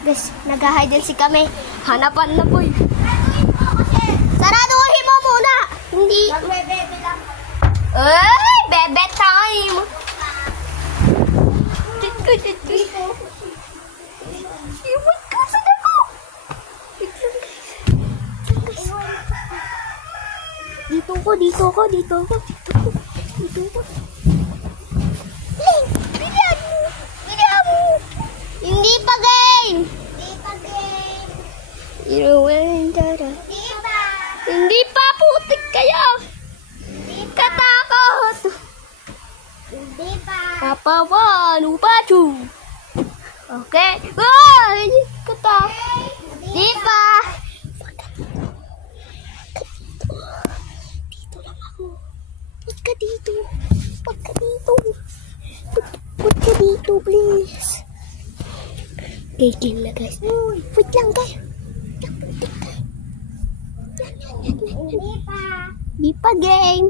Guys, nag-hide kami. Hanapan na po. Saraduhin mo muna. Hindi. Magbebebe lang. Ay, bebe time. Iwan ka sa dako. Dito ko. Ling, bilihan mo. Hindi pa game. Hindi pa, putik kayo. Katakot. Hindi pa. Papawan, upachu. Okay. Ay, katakot. Hindi pa. Dito lang ako. Huwag ka dito. Huwag ka dito, please. Okay, game na guys. Wait lang guys. Hindi pa. Di pa game.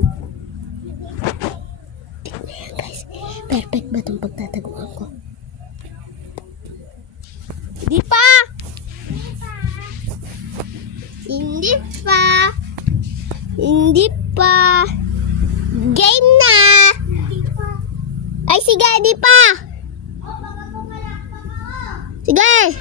Ayan guys. Perfect ba itong pagtataguan ko? Di pa. Hindi pa. Game na. Ay sige, di pa. Sige.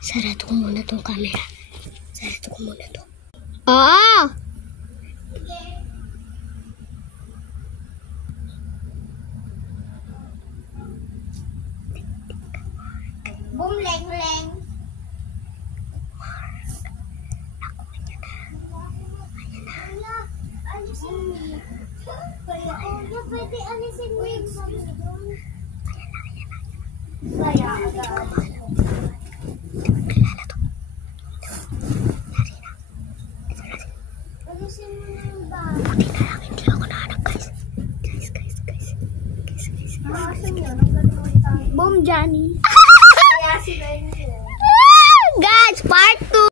Sarado ko muna itong camera. Oo. Boom, leng. Pwede alisin mo yung sabi doon. Alisin mo yung bag. Buti na lang, hindi ako nahanap guys. Guys. Boom, Johnny. Guys, part 2.